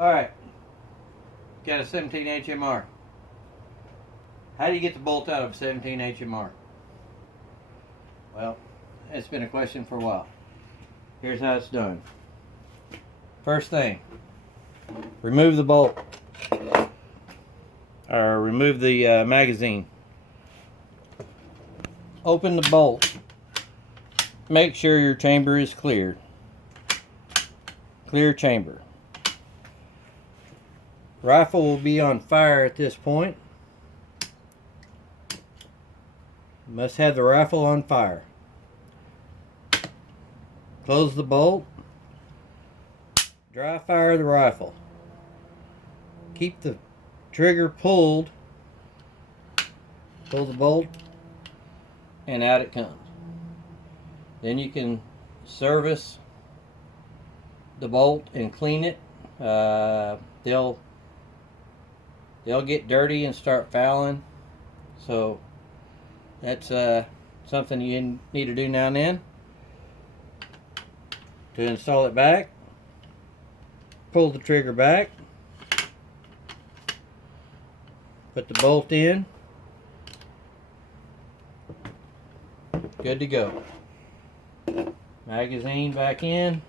Alright, got a 17 HMR. How do you get the bolt out of a 17 HMR? Well, it's been a question for a while. Here's how it's done. First thing, remove the bolt, or remove the magazine. Open the bolt. Make sure your chamber is clear. Clear chamber. Rifle will be on fire at this point. Must have the rifle on fire. Close the bolt. Dry fire the rifle. Keep the trigger pulled. Pull the bolt, and out it comes. Then you can service the bolt and clean it. They'll get dirty and start fouling, so that's something you need to do now and then. To install it back, pull the trigger back, put the bolt in, good to go. Magazine back in.